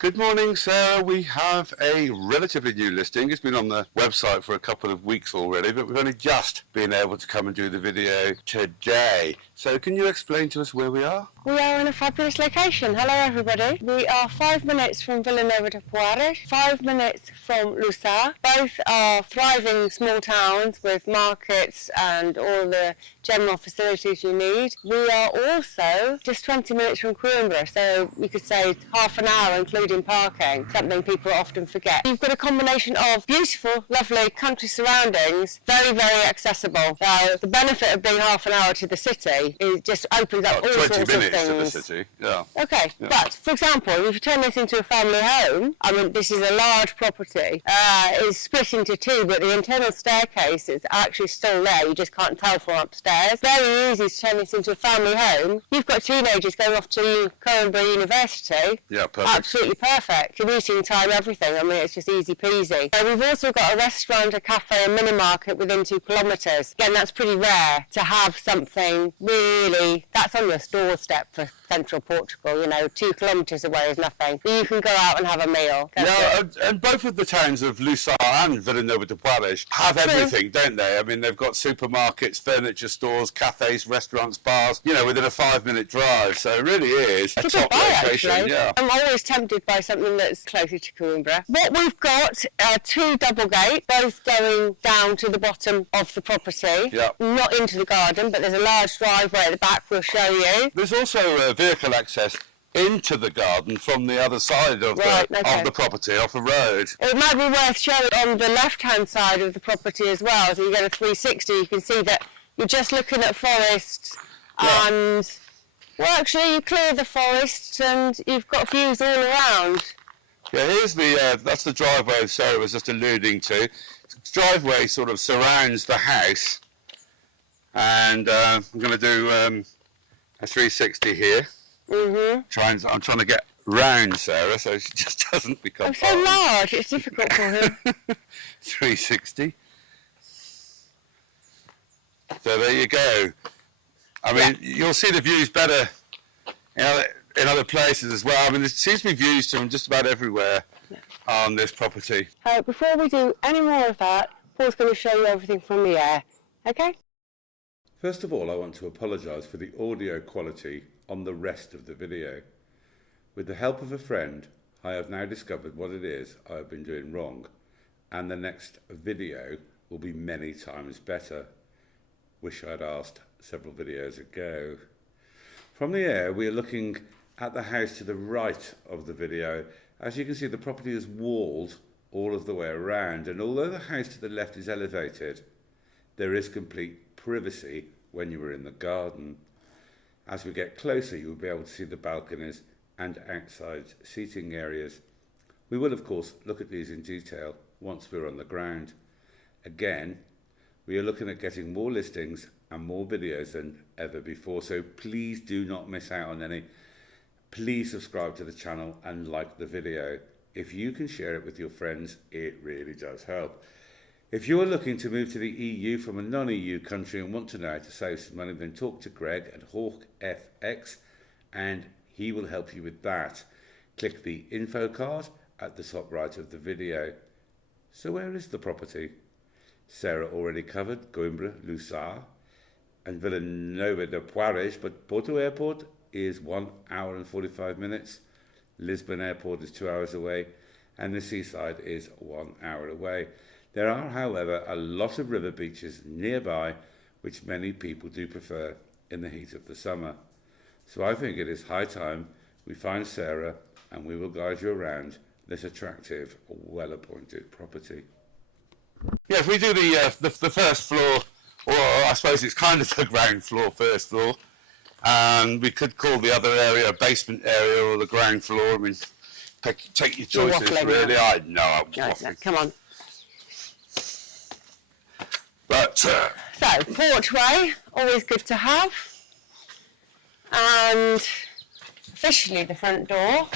Good morning, Sarah. We have a relatively new listing. It's been on the website for a couple of weeks already, but we've only just been able to come and do the video today. So can you explain to us where we are? We are in a fabulous location. Hello everybody. We are 5 minutes from Vila de Poiares, 5 minutes from Lousã. Both are thriving small towns with markets and all the general facilities you need. We are also just 20 minutes from Coimbra, so you could say half an hour including parking, something people often forget. You've got a combination of beautiful, lovely country surroundings, very, very accessible. So the benefit of being half an hour to the city is just opens up all sorts of things. 20 minutes to the city, yeah. Okay, yeah. But for example, if you turn this into a family home, I mean, this is a large property. It's split into two, but the internal staircase is actually still there. You just can't tell from upstairs. Very easy to turn this into a family home. You've got teenagers going off to Coimbra University. Yeah, perfect. Absolutely perfect. Commuting time, everything. I mean, it's just easy peasy. We've also got a restaurant, a cafe, a mini market within 2 kilometres. Again, that's pretty rare to have something really, that's on your doorstep for central Portugal, you know, 2 kilometres away is nothing. You can go out and have a meal. Yeah, and both of the towns of Lousã and Veranda de Poiares have everything, don't they? I mean, they've got supermarkets, furniture stores, cafes, restaurants, bars, you know, within a 5-minute drive. So it really is a top location. Actually. Yeah. I'm always tempted by something that's closer to Coimbra. What we've got are 2 double gates, both going down to the bottom of the property. Yeah. Not into the garden, but there's a large driveway at the back we'll show you. There's also vehicle access into the garden from the other side of, of the property, off a road. It might be worth showing on the left-hand side of the property as well, so you get a 360, you can see that you're just looking at forests and, well, actually you clear the forests and you've got views all around. Yeah, here's the, that's the driveway Sarah was just alluding to. The driveway sort of surrounds the house, and I'm going to do a 360 here. I'm trying to get round Sarah so she just doesn't become I'm so large, it's difficult for him. 360. So there you go. I mean, you'll see the views better in other places as well. I mean, there seems to be views from just about everywhere on this property. Before we do any more of that, Paul's going to show you everything from the air, okay? First of all, I want to apologise for the audio quality on the rest of the video. With the help of a friend, I have now discovered what it is I have been doing wrong, and the next video will be many times better. Wish I'd asked several videos ago. From the air, we are looking at the house to the right of the video. As you can see, the property is walled all of the way around, and although the house to the left is elevated, there is complete privacy when you are in the garden. As we get closer, you will be able to see the balconies and outside seating areas. We will, of course, look at these in detail once we're on the ground. Again, we are looking at getting more listings and more videos than ever before, so please do not miss out on any. Please subscribe to the channel and like the video. If you can share it with your friends, it really does help. If you are looking to move to the EU from a non-EU country and want to know how to save some money, then talk to Greg at Hawk FX and he will help you with that. Click the info card at the top right of the video. So where is the property? Sarah already covered Coimbra, Lousã and Vila de Poiares, but Porto Airport is 1 hour and 45 minutes. Lisbon Airport is 2 hours away and the seaside is 1 hour away. There are, however, a lot of river beaches nearby which many people do prefer in the heat of the summer. So I think it is high time we find Sarah and we will guide you around this attractive, well-appointed property. Yeah, if we do the first floor, or I suppose it's kind of the ground floor, first floor, and we could call the other area a basement area or the ground floor. I mean, take your choices, really. I know, I'm waffling. Come on. But, so, porchway, always good to have. And officially the front door.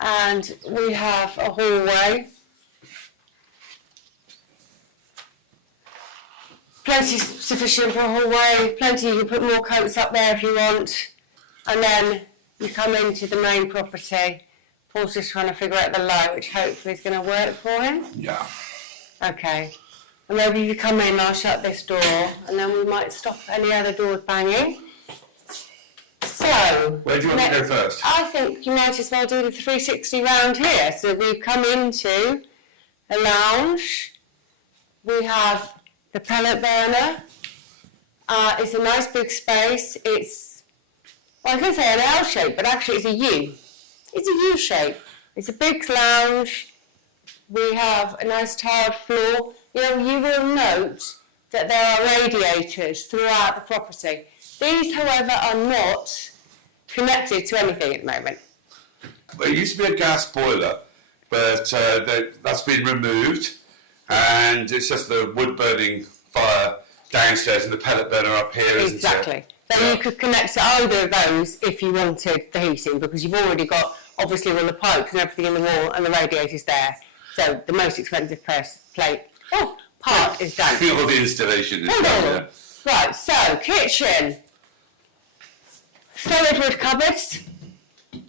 And we have a hallway. Plenty sufficient for a hallway, plenty, you can put more coats up there if you want. And then you come into the main property. Paul's just trying to figure out the light, which hopefully is going to work for him. Yeah. Okay. And maybe if you come in, I'll shut this door, and then we might stop any other doors banging. So, where do you want to go first? I think you might as well do the 360 round here. So we've come into a lounge. We have the pellet burner. It's a nice big space. It's, well, I can say an L shape, but actually it's a U. It's a U shape. It's a big lounge. We have a nice tiled floor. You know, you will note that there are radiators throughout the property. These, however, are not connected to anything at the moment. Well, it used to be a gas boiler, but that's been removed, and it's just the wood-burning fire downstairs and the pellet burner up here, isn't it? Exactly. So you could connect to either of those if you wanted the heating, because you've already got, obviously, all the pipes and everything in the wall, and the radiators there. So the most expensive part is done. All the installation is done, yeah. Right, so kitchen. Solid wood cupboards.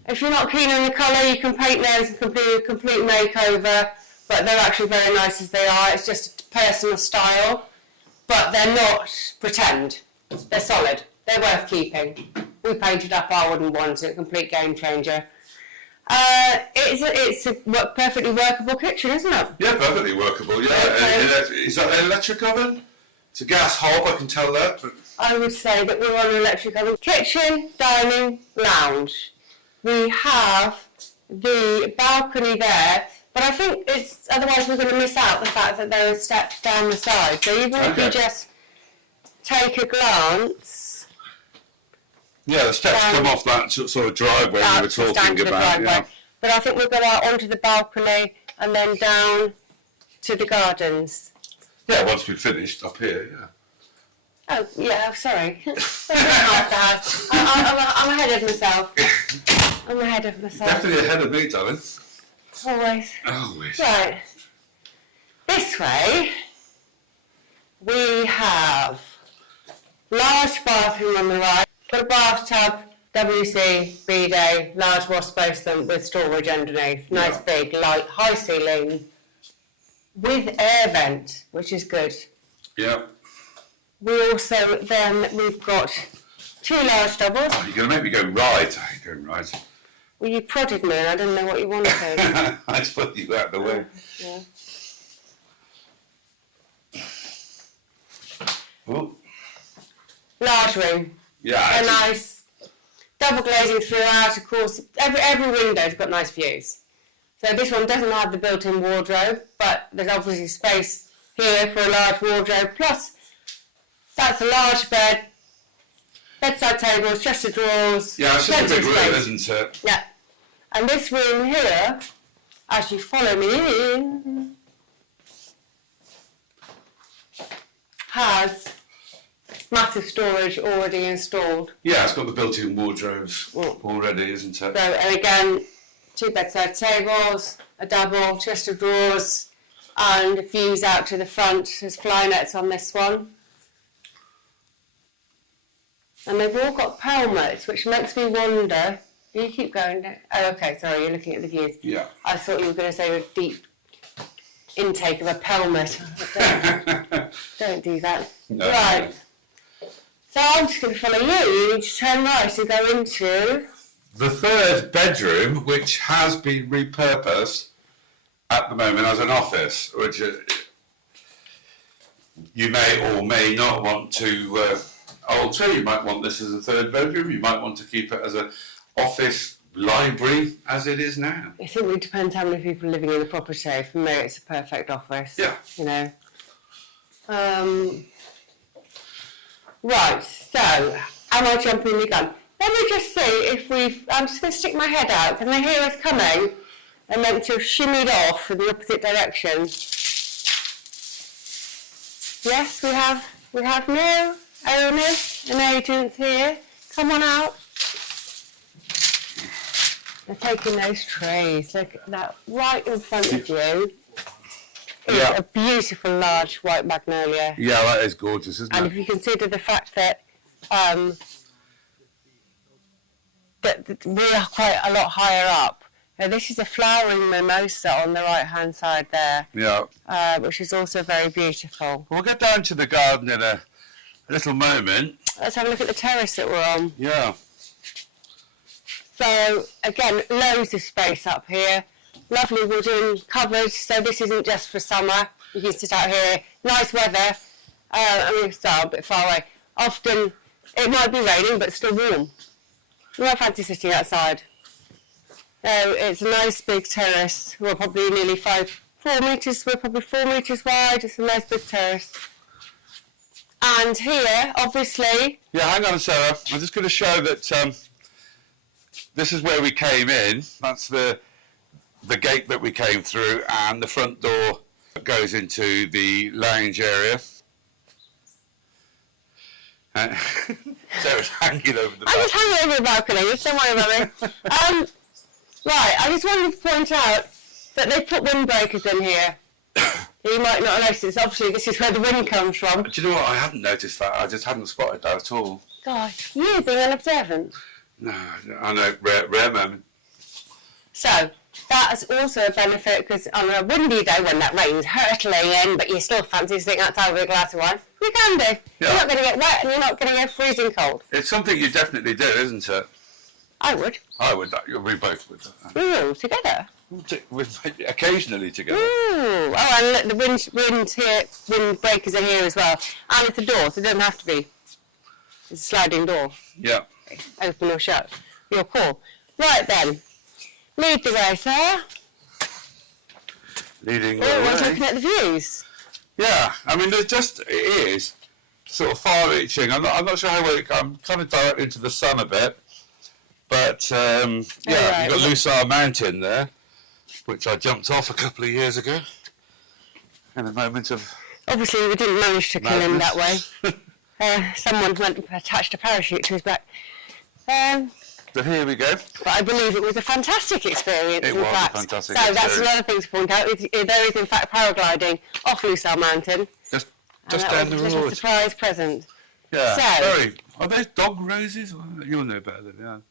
If you're not keen on the colour, you can paint those and do a complete makeover, but they're actually very nice as they are. It's just a personal style, but they're not pretend. They're solid. They're worth keeping. We painted up our wooden ones, a complete game changer. It's a perfectly workable kitchen, isn't it? Yeah, perfectly workable, yeah. Okay. Is that an electric oven? It's a gas hob, I can tell that. But I would say that we're on an electric oven. Kitchen, dining, lounge. We have the balcony there, but I think it's, otherwise we're going to miss out the fact that there are steps down the side. So even if you just take a glance. yeah, the steps come off that sort of driveway we were talking about. Yeah. But I think we'll go out onto the balcony and then down to the gardens. Yeah, once we've finished up here, yeah. Oh, yeah, sorry. I'm ahead of myself. I'm ahead of myself. Definitely ahead of me, darling. Always. Always. Right. This way, we have large bathroom on the right, got a bathtub, WC, bidet, large wash basin with storage underneath. Nice big, light, high ceiling with air vent, which is good. Yeah. We also we've got two large doubles. Oh, you're going to make me go right. I ain't going right. Well, you prodded me and I didn't know what you wanted. I just put you out of the way. Yeah. Oh. Large room. Yeah. A nice double glazing throughout, of course. Every window's got nice views. So this one doesn't have the built-in wardrobe, but there's obviously space here for a large wardrobe. Plus, that's a large bed, bedside tables, chest of drawers. Yeah, it's just a big room, isn't it? Yeah. And this room here, as you follow me in, has massive storage already installed. Yeah, it's got the built-in wardrobes already, isn't it? So, and again, two bedside tables, a double, chest of drawers, and views out to the front. There's fly nets on this one. And they've all got pelmets, which makes me wonder. You keep going. Oh, okay, sorry, you're looking at the views. Yeah. I thought you were going to say a deep intake of a pelmet. Don't do that. No. Right. So I'm just going to follow you. You need to turn right and go into the third bedroom, which has been repurposed at the moment as an office, which you may or may not want to alter. You might want this as a third bedroom. You might want to keep it as an office library as it is now. I think it depends how many people are living in the property. For me, it's a perfect office. Yeah. You know. Right, so, am I jumping the gun? Let me just see if I'm just going to stick my head out. Can they hear us coming? And then to shimmied off in the opposite direction. Yes, we have no owners and agents here. Come on out. They're taking those trays. Look at that right in front of you. It's a beautiful large white magnolia. Yeah, that is gorgeous, isn't And it? if you consider the fact that that we are quite a lot higher up. Now, this is a flowering mimosa on the right-hand side there, which is also very beautiful. We'll get down to the garden in a little moment. Let's have a look at the terrace that we're on. Yeah. So, again, loads of space up here. Lovely wooden covered, so this isn't just for summer. You can sit out here, nice weather. I'm going to start a bit far away. Often, it might be raining, but still warm. You might fancy sitting outside. It's a nice big terrace. We're probably nearly 4 metres, we're probably 4 metres wide. It's a nice big terrace. And here, obviously... Yeah, hang on, Sarah. I'm just going to show that this is where we came in. That's the gate that we came through, and the front door goes into the lounge area. Sarah's hanging over the balcony. I'm just hanging over the balcony, don't worry about me. Right, I just wanted to point out that they put windbreakers in here. You might not notice this. Obviously, this is where the wind comes from. Do you know what? I hadn't noticed that. I just hadn't spotted that at all. God, you being unobservant. No, I know. Rare moment. So, that's also a benefit because on a windy day when that rain's hurtling in, but you still fancy sitting outside with a glass of wine, you can do. Yeah. You're not going to get wet and you're not going to get freezing cold. It's something you definitely do, isn't it? I would. I would. We both would. Ooh, together. Occasionally together. Ooh. Oh, and look, the wind breakers are here as well. And it's a door, so it doesn't have to be. It's a sliding door. Yeah. Open or shut. Your call. Right then. Lead the way, sir. Leading the Always way. looking at the views. Yeah. I mean, it is sort of far-reaching. I'm not sure how I'm kind of direct into the sun a bit. But, yeah, right. you've got Lousã Mountain there, which I jumped off a couple of years ago in a moment of... Obviously, we didn't manage to kill him that way. Someone attached a parachute to his back. But here we go. But I believe it was a fantastic experience. It in was fact. a fantastic So experience. that's another thing to point out. There is, in fact, paragliding off Lousã Mountain. Just And that down was the a little road. surprise present. Yeah, So- very. Are those dog roses? You'll know better than me.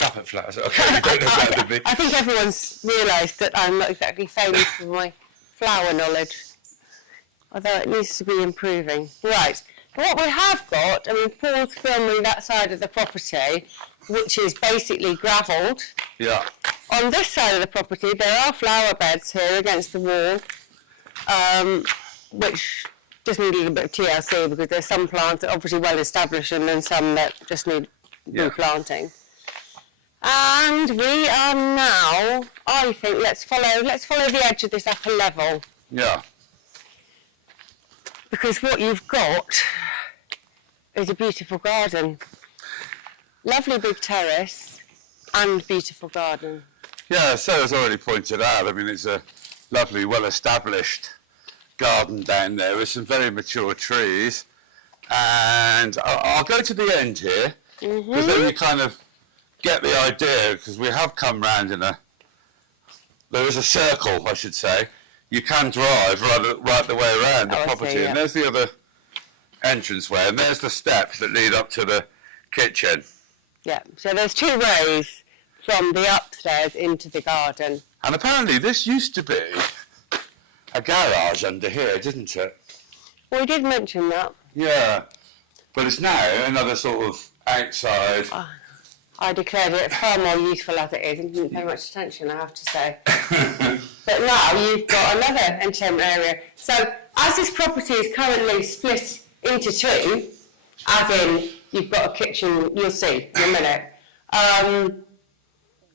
Carpet flowers. Okay, you don't know better than me. I think everyone's realised that I'm not exactly famous for my flower knowledge, although it needs to be improving. Right, but what we have got, I mean, Paul's filming that side of the property, which is basically gravelled. Yeah. On this side of the property, there are flower beds here against the wall, which just need a little bit of TLC because there's some plants that are obviously well established and then some that just need replanting. And we are now, I think, let's follow the edge of this upper level. Yeah. Because what you've got is a beautiful garden. Lovely big terrace and beautiful garden. Yeah, Sarah's already pointed out, I mean, it's a lovely, well-established garden down there with some very mature trees. And I'll go to the end here, because then you kind of get the idea, because we have come round there is a circle, I should say. You can drive right the way around the property. See, yeah. And there's the other entranceway, and there's the steps that lead up to the kitchen. Yeah, so there's 2 ways from the upstairs into the garden. And apparently this used to be a garage under here, didn't it? We did mention that. Yeah, but it's now another sort of outside. I declared it far more useful as it is and didn't pay much attention, I have to say. But now you've got another entertainment area. So as this property is currently split into 2, as in you've got a kitchen, you'll see in a minute.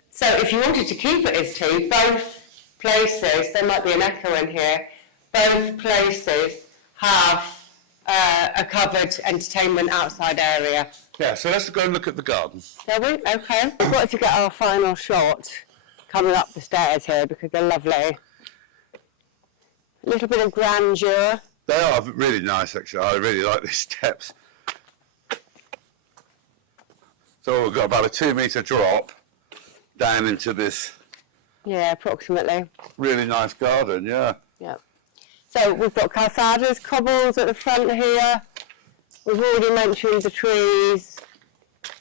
So if you wanted to keep it as 2, both places, there might be an echo in here, both places have a covered entertainment outside area. Yeah, so let's go and look at the garden. Shall we? Okay. We've got to get our final shot coming up the stairs here because they're lovely. A little bit of grandeur. They are really nice, actually. I really like these steps. So we've got about a 2-metre drop down into this Yeah, approximately. really nice garden, yeah. Yeah. So we've got calçadas, cobbles at the front here. We've already mentioned the trees.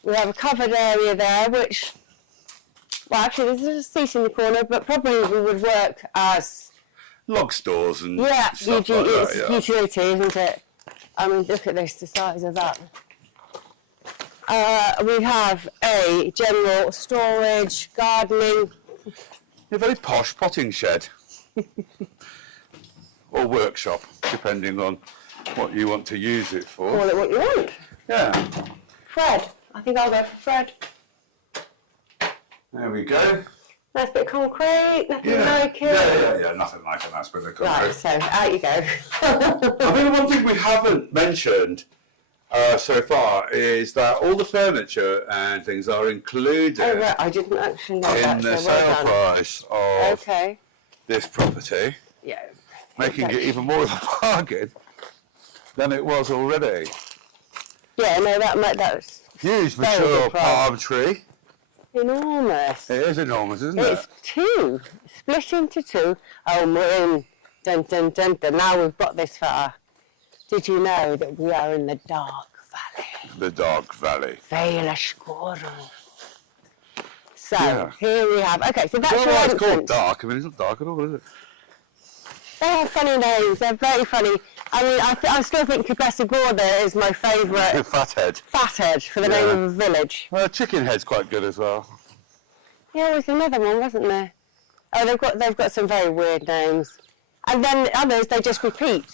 We have a covered area there, which, well, actually, there's a seat in the corner, but probably would work as Log stores and it's stuff like that, yeah. utility, isn't it? I mean, look at this, the size of that. We have a general storage, gardening. A very posh potting shed. Or workshop, depending on what you want to use it for. Call it what you want. Yeah. Fred. I think I'll go for Fred. There we go. Nice bit of concrete, nothing Yeah. like it. Yeah, nothing like a nice bit of concrete. Right, so out you go. I think one thing we haven't mentioned so far is that all the furniture and things are included Oh, right, I didn't actually know in that, the so well sale done. price of Okay. this property, Yeah. making Okay. it even more of a bargain than it was already. Yeah, no, that's Huge Very mature good price. palm tree. enormous. It is enormous, isn't It's it? two, split into two. Oh, we're in. Dun, dun, dun, dun. Now we've got this far. Did you know that we are in the Dark Valley? The Dark Valley. Vila Scoro. So, Yeah. here we have, okay, so that's Well, your it's called entrance. dark. I mean, it's not dark at all, is it? They have funny names, they're very funny. I mean, I still think Cabessa is my favourite Fathead. fathead for the Yeah. name of a village. Well, Chicken Head's quite good as well. Yeah, there was another one, wasn't there? Oh, they've got some very weird names. And then others, they just repeat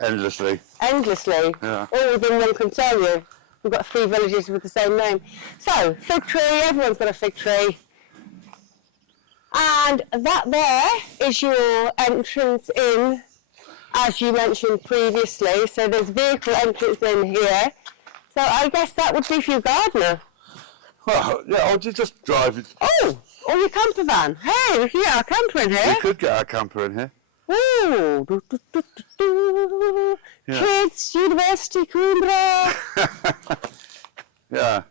Endlessly. endlessly. Yeah. All within one can tell you. We've got 3 villages with the same name. So, fig tree, everyone's got a fig tree. And that there is your entrance in, as you mentioned previously. So there's vehicle entrance in here. So I guess that would be for your gardener. Well, yeah, or just drive it. Oh, or your camper van. Hey, we can get our camper in We here. could get our camper in here. Ooh. Do, do, do, do, do. Yeah. Kids, University, Coimbra. Yeah.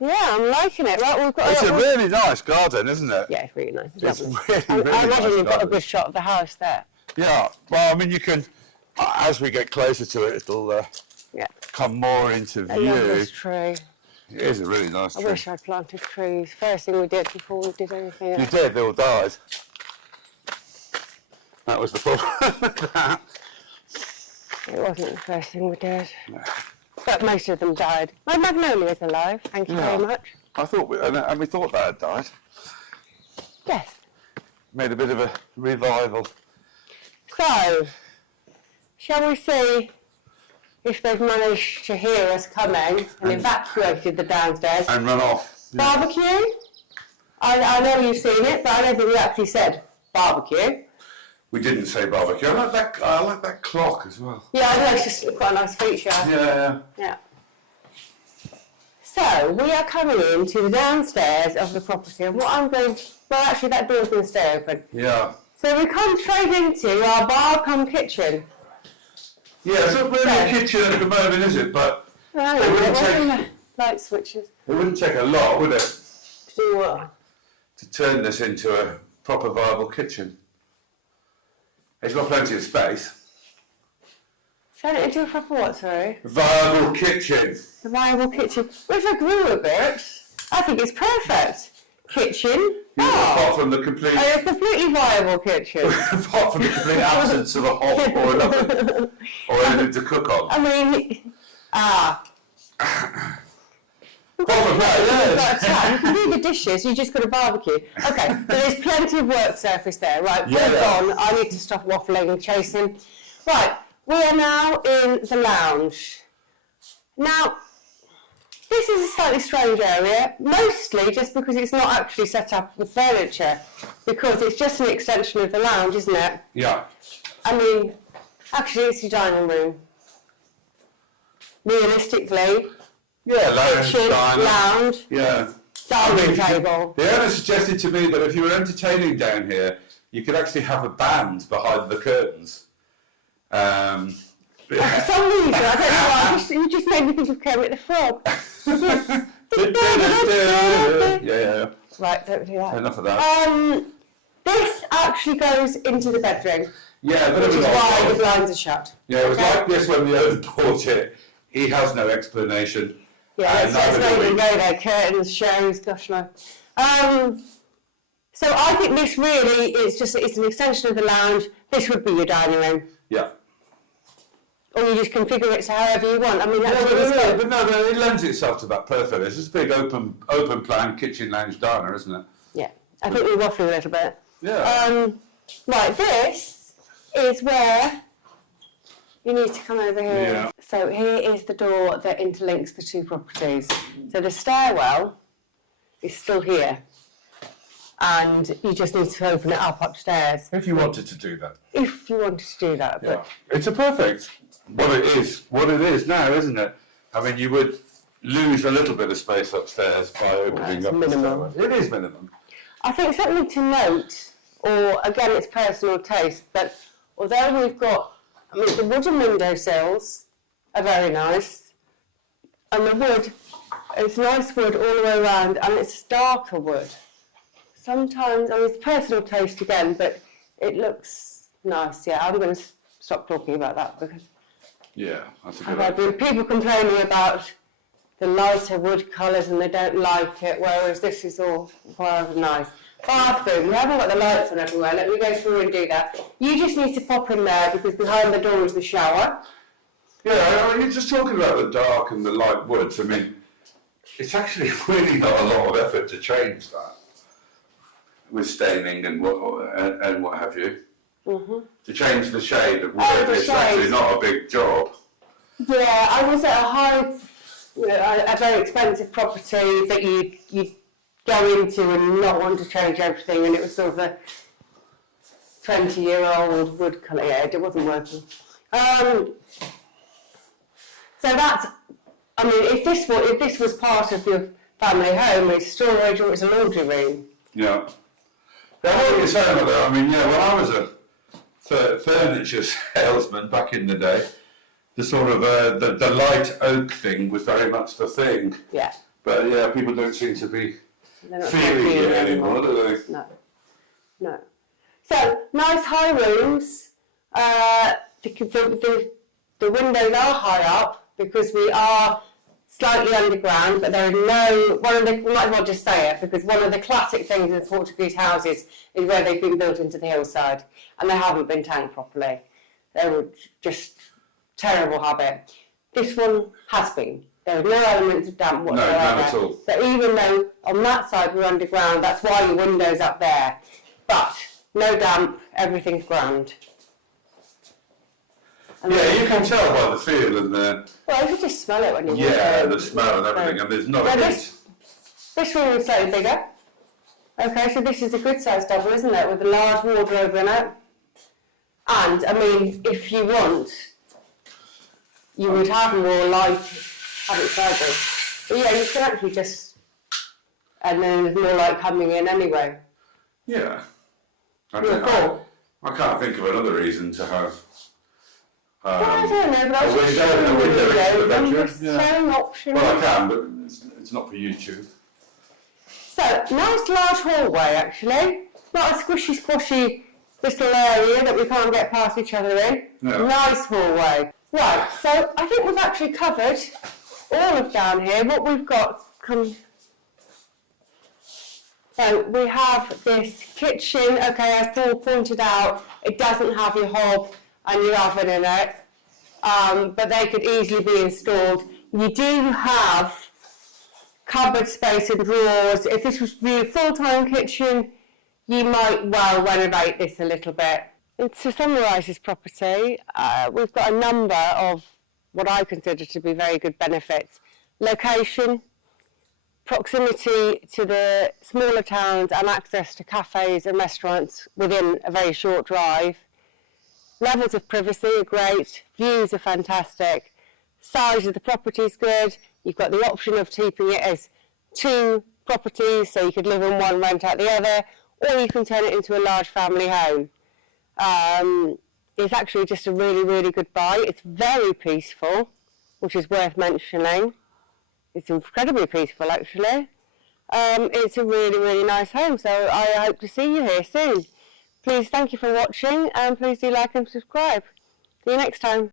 Yeah, I'm liking it. Right, we've got It's a really nice garden, isn't it? Yeah, it's really nice. It's It's lovely. really, And really I imagine nice you've got a garden. good shot of the house there. Yeah. Well, I mean, you can, as we get closer to it, it'll Yeah. come more into I love view. this tree. It is a really nice I tree. wish I'd planted trees. First thing we did before we did anything You else. did, they all died. That was the problem with that. It wasn't the first thing we did. But most of them died. My magnolia's alive, thank you Yeah. very much. I thought, and we thought that had died. Yes. Made a bit of a revival. So, shall we see if they've managed to hear us coming and evacuated the downstairs? And run off. Yeah. Barbecue? I know you've seen it, but I don't think we actually said barbecue. We didn't say barbecue. I like that clock as well. Yeah, I know, it's just quite a nice feature. Yeah. Yeah. So, we are coming into the downstairs of the property, and what I'm going to, well actually that door's going to stay open. Yeah. So we come straight into our bar cum kitchen. Yeah, it's not really a kitchen at the moment, is it? But Hang It on, wouldn't what's take- in the light switches? it wouldn't take a lot, would it, To do what? to turn this into a proper viable kitchen? It's got plenty of space. Turn it into a proper what, sorry? Viable kitchen. A viable kitchen. Well, if I grew a bit, I think it's perfect. Kitchen, bar. Apart from the complete, A completely viable kitchen. apart from the complete absence of a hob or another, or anything to cook on. I mean, Apart from that, You've yes. got a tap. You can do the dishes, you just got a barbecue. Okay, so there's plenty of work surface there. Right, Yeah, we're yeah. gone. I need to stop waffling and chasing. Right, we are now in the lounge. Now, this is a slightly strange area, mostly just because it's not actually set up with furniture, because it's just an extension of the lounge, isn't it? Yeah. I mean, actually it's your dining room. Realistically, Yeah, lounge, kitchen, diner. lounge, Yeah. dining table. The owner suggested to me that if you were entertaining down here, you could actually have a band behind the curtains. For some reason, I don't know why, you just made me think of Kermit the Frog. yeah. Right, don't do that. Enough of that. This actually goes into the bedroom, Yeah, a bit which of is an why odd the blinds are shut. Yeah, it was Okay. like this when the owner bought it. He has no explanation. Yeah, And let's neither not do even we. go there. Curtains, shows, gosh no. So I think this really is just, it's an extension of the lounge. This would be your dining room. Yeah. Or you just configure it to however you want. I mean, Yeah, actually, but no, it lends itself to that perfectly. It's just a big open plan kitchen lounge diner, isn't it? yeah, I think we waffle a little bit. Yeah. Right, this is where you need to come over here. Yeah. So here is the door that interlinks the two properties. So the stairwell is still here. And you just need to open it up upstairs. If you wanted to do that. If you wanted to do that. Yeah. It's a perfect what it is now, isn't it? I mean, you would lose a little bit of space upstairs by opening up minimum. the stairwell. It is minimum. I think something to note, or again, it's personal taste, but although we've got, I mean, the wooden windowsills are very nice, and the wood, it's nice wood all the way around, and it's darker wood. Sometimes, I mean, it's personal taste again, but it looks nice. Yeah, I'm going to stop talking about that because Yeah, that's a I've good had idea. people complaining about the lighter wood colours and they don't like it, whereas this is all quite nice. Bathroom, we haven't got the lights on everywhere. Let me go through and do that. You just need to pop in there because behind the door is the shower. Yeah, I mean, you're just talking about the dark and the light woods. I mean, it's actually really not a lot of effort to change that with staining and what have you. Mm-hmm. To change the shade of wood, it's actually not a big job. Yeah, I was at a very expensive property that you go into and not want to change everything, and it was sort of a 20-year-old wood colour. Yeah, it wasn't working. So that's, I mean, if this was part of your family home, it's storage or it's a laundry room. Yeah. Yeah, what you're saying about that, I mean, yeah, when I was a furniture salesman back in the day, the sort of the light oak thing was very much the thing. Yeah. But yeah, people don't seem to be They're not feeling happy it anymore, do they? No. No. So, nice high rooms. The windows are high up because we are slightly underground, but there are we might as well just say it, because one of the classic things in Portuguese houses is where they've been built into the hillside and they haven't been tanked properly. They were just terrible habit. This one has been. There are no elements of damp whatsoever. No, none at all. So even though on that side we're underground, that's why your window's up there. But no damp, everything's grand. And Yeah, you can tell by the feel and the well, you can just smell it when you walk yeah, in. the smell and everything, and there's not Now a this room is slightly bigger. Okay, so this is a good size double, isn't it, with a large wardrobe in it. And I mean, if you want, you would have more light outside this. But yeah, you can actually just, and then there's more light coming in anyway. yeah. Cool. I can't think of another reason to have. I don't know, but I was a just window showing you into the videos, I'm bedroom, just yeah. showing options. Well, I can, but it's not for YouTube. So, nice large hallway actually. Not a squishy squashy little area that we can't get past each other in. No. Nice hallway. Right, so I think we've actually covered all of down here. What we've got so we have this kitchen. Okay, as Paul pointed out, it doesn't have your hob and your oven in it, but they could easily be installed. You do have cupboard space and drawers. If this was your full-time kitchen, you might well renovate this a little bit. And to summarise this property, we've got a number of what I consider to be very good benefits. Location, proximity to the smaller towns and access to cafes and restaurants within a very short drive. Levels of privacy are great, views are fantastic, size of the property is good. You've got the option of keeping it as two properties, so you could live in one, rent out the other, or you can turn it into a large family home. It's actually just a really, really good buy. It's very peaceful, which is worth mentioning. It's incredibly peaceful, actually. It's a really, really nice home, so I hope to see you here soon. Please, thank you for watching, and please do like and subscribe. See you next time.